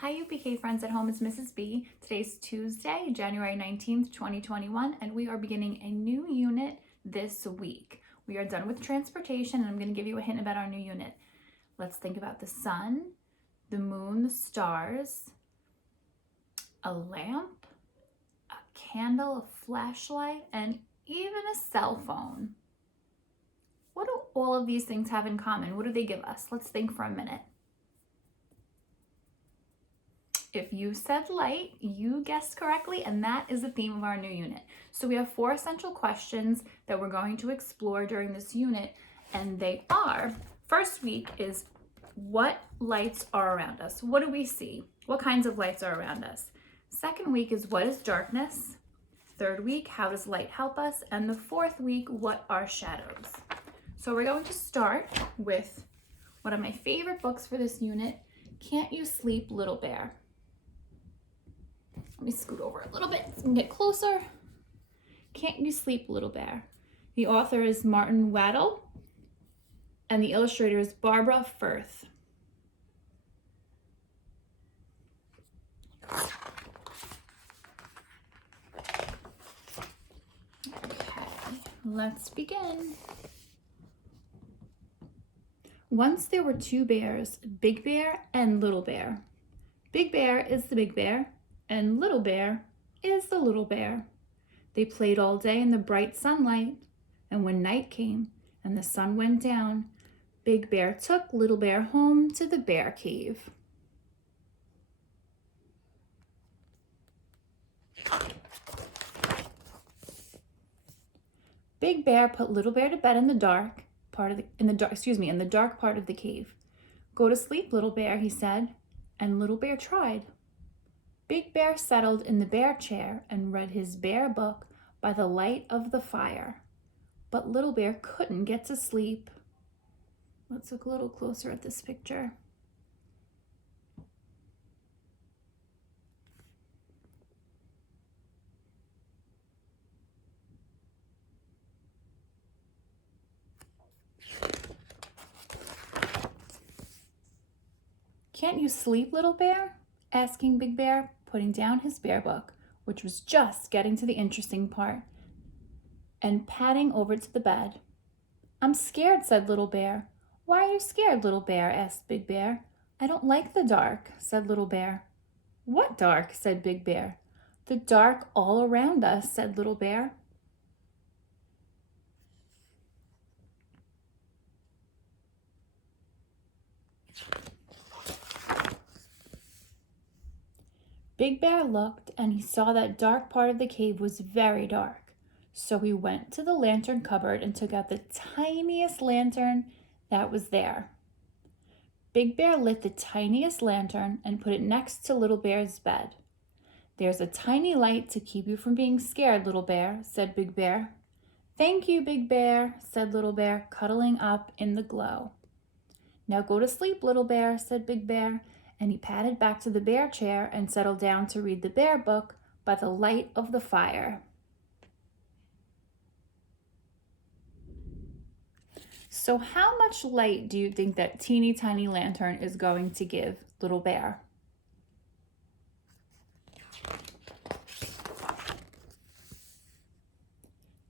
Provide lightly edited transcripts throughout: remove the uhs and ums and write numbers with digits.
Hi UPK friends at home, it's Mrs. B. Today's Tuesday, January 19th, 2021, and we are beginning a new unit this week. We are done with transportation, and I'm going to give you a hint about our new unit. Let's think about the sun, the moon, the stars, a lamp, a candle, a flashlight, and even a cell phone. What do all of these things have in common? What do they give us? Let's think for a minute. If you said light, you guessed correctly, and that is the theme of our new unit. So we have 4 essential questions that we're going to explore during this unit, and they are, first week is what lights are around us? What do we see? What kinds of lights are around us? Second week is what is darkness? Third week, how does light help us? And the fourth week, what are shadows? So we're going to start with one of my favorite books for this unit, Can't You Sleep, Little Bear? Let me scoot over a little bit so we can get closer. Can't You Sleep, Little Bear? The author is Martin Waddell, and the illustrator is Barbara Firth. Okay, let's begin. Once there were 2 bears, Big Bear and Little Bear. Big Bear is the big bear, and Little Bear is the little bear. They played all day in the bright sunlight, and when night came and the sun went down, Big Bear took Little Bear home to the bear cave. Big Bear put Little Bear to bed in the dark part of in the dark part of the cave. Go to sleep, Little Bear, he said, and Little Bear tried. Big Bear settled in the bear chair and read his bear book by the light of the fire. But Little Bear couldn't get to sleep. Let's look a little closer at this picture. Can't you sleep, Little Bear? Asking Big Bear, putting down his bear book, which was just getting to the interesting part, and padding over to the bed. I'm scared, said Little Bear. Why are you scared, Little Bear? Asked Big Bear. I don't like the dark, said Little Bear. What dark? Said Big Bear. The dark all around us, said Little Bear. Big Bear looked, and he saw that dark part of the cave was very dark. So he went to the lantern cupboard and took out the tiniest lantern that was there. Big Bear lit the tiniest lantern and put it next to Little Bear's bed. There's a tiny light to keep you from being scared, Little Bear, said Big Bear. Thank you, Big Bear, said Little Bear, cuddling up in the glow. Now go to sleep, Little Bear, said Big Bear, and he padded back to the bear chair and settled down to read the bear book by the light of the fire. So how much light do you think that teeny tiny lantern is going to give Little Bear?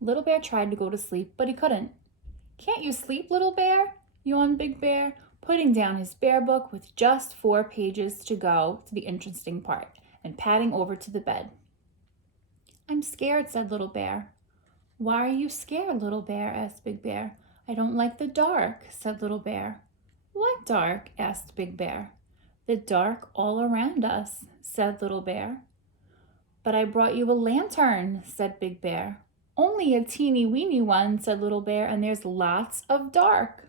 Little Bear tried to go to sleep, but he couldn't. Can't you sleep, Little Bear? Yawned Big Bear, putting down his bear book with just 4 pages to go to the interesting part and padding over to the bed. I'm scared, said Little Bear. Why are you scared, Little Bear? Asked Big Bear. I don't like the dark, said Little Bear. What dark? Asked Big Bear. The dark all around us, said Little Bear. But I brought you a lantern, said Big Bear. Only a teeny weeny one, said Little Bear, and there's lots of dark.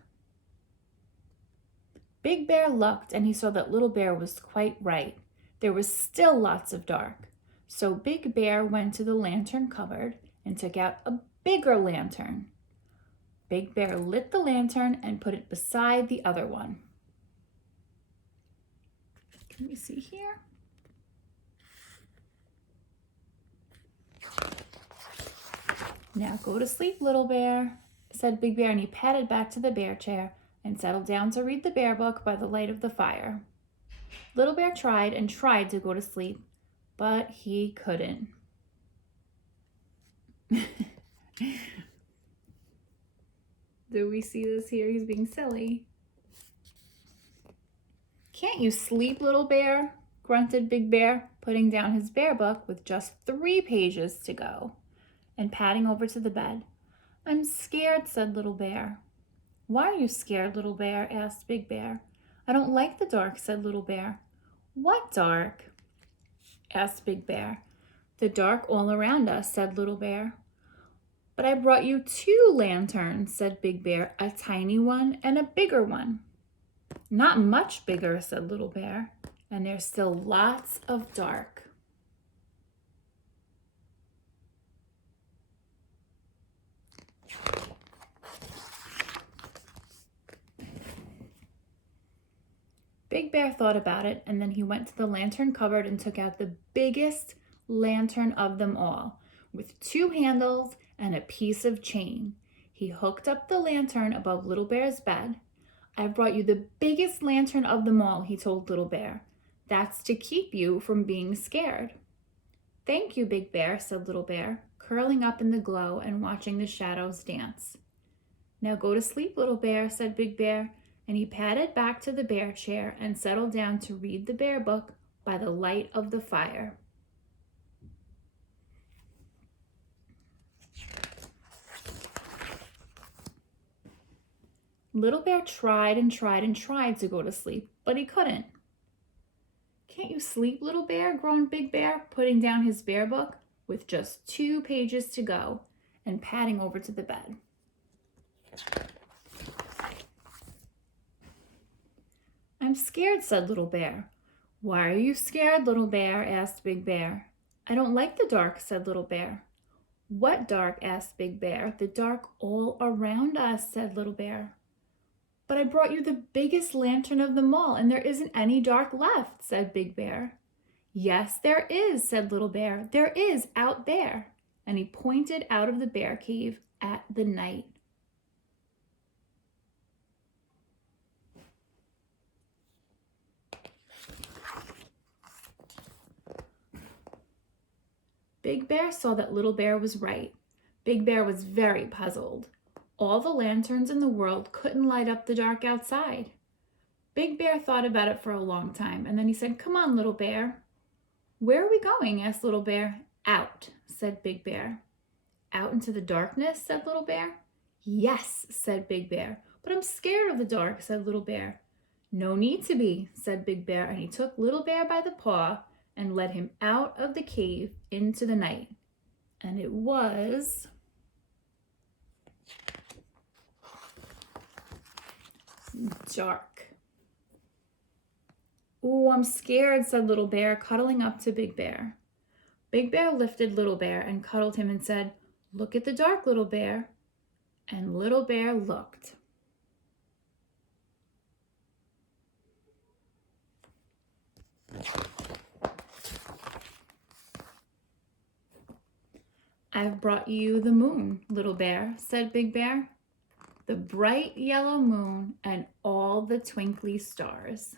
Big Bear looked, and he saw that Little Bear was quite right. There was still lots of dark. So Big Bear went to the lantern cupboard and took out a bigger lantern. Big Bear lit the lantern and put it beside the other one. Can we see here? Now go to sleep, Little Bear, said Big Bear, and he padded back to the bear chair and settled down to read the bear book by the light of the fire. Little Bear tried and tried to go to sleep, but he couldn't. Do we see this here? He's being silly. Can't you sleep, Little Bear? Grunted Big Bear, putting down his bear book with just 3 pages to go and padding over to the bed. I'm scared, said Little Bear. Why are you scared, Little Bear? Asked Big Bear. I don't like the dark, said Little Bear. What dark? Asked Big Bear. The dark all around us, said Little Bear. But I brought you 2 lanterns, said Big Bear, a tiny one and a bigger one. Not much bigger, said Little Bear, and there's still lots of dark. Big Bear thought about it, and then he went to the lantern cupboard and took out the biggest lantern of them all, with 2 handles and a piece of chain. He hooked up the lantern above Little Bear's bed. I've brought you the biggest lantern of them all, he told Little Bear. That's to keep you from being scared. Thank you, Big Bear, said Little Bear, curling up in the glow and watching the shadows dance. Now go to sleep, Little Bear, said Big Bear, and he padded back to the bear chair and settled down to read the bear book by the light of the fire. Little Bear tried and tried and tried to go to sleep, but he couldn't. Can't you sleep, Little Bear? Groaned Big Bear, putting down his bear book with just 2 pages to go and padding over to the bed. I'm scared, said Little Bear. Why are you scared, Little Bear? Asked Big Bear. I don't like the dark, said Little Bear. What dark? Asked Big Bear. The dark all around us, said Little Bear. But I brought you the biggest lantern of them all, and there isn't any dark left, said Big Bear. Yes, there is, said Little Bear. There is out there. And he pointed out of the bear cave at the night. Big Bear saw that Little Bear was right. Big Bear was very puzzled. All the lanterns in the world couldn't light up the dark outside. Big Bear thought about it for a long time, and then he said, Come on, Little Bear. Where are we going? Asked Little Bear. Out, said Big Bear. Out into the darkness, said Little Bear. Yes, said Big Bear, but I'm scared of the dark, said Little Bear. No need to be, said Big Bear, and he took Little Bear by the paw and led him out of the cave into the night. And it was dark. "Oh, I'm scared," said Little Bear, cuddling up to Big Bear. Big Bear lifted Little Bear and cuddled him and said, "Look at the dark, Little Bear." And Little Bear looked. "I've brought you the moon, Little Bear," said Big Bear. "The bright yellow moon and all the twinkly stars."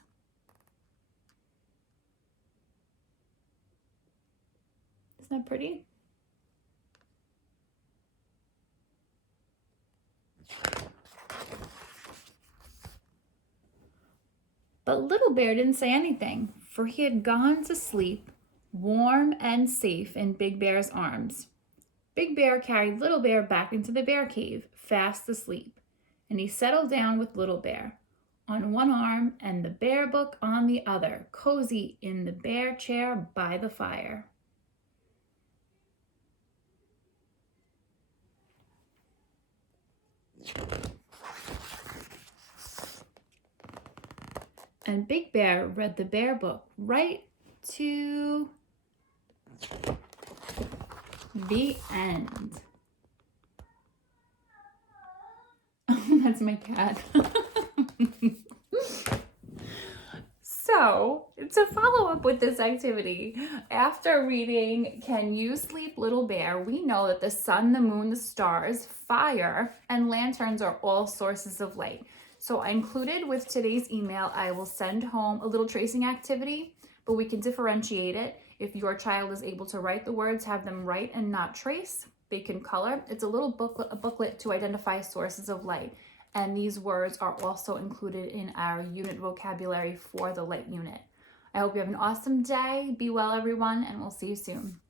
Isn't that pretty? But Little Bear didn't say anything, for he had gone to sleep, warm and safe in Big Bear's arms. Big Bear carried Little Bear back into the bear cave, fast asleep, and he settled down with Little Bear on one arm and the bear book on the other, cozy in the bear chair by the fire. And Big Bear read the bear book right to the end. That's my cat. So, to follow up with this activity, after reading Can You Sleep, Little Bear, we know that the sun, the moon, the stars, fire, and lanterns are all sources of light. So I included with today's email, I will send home a little tracing activity, but we can differentiate it. If your child is able to write the words, have them write and not trace. They can color. It's a little booklet, a booklet to identify sources of light. And these words are also included in our unit vocabulary for the light unit. I hope you have an awesome day. Be well, everyone, and we'll see you soon.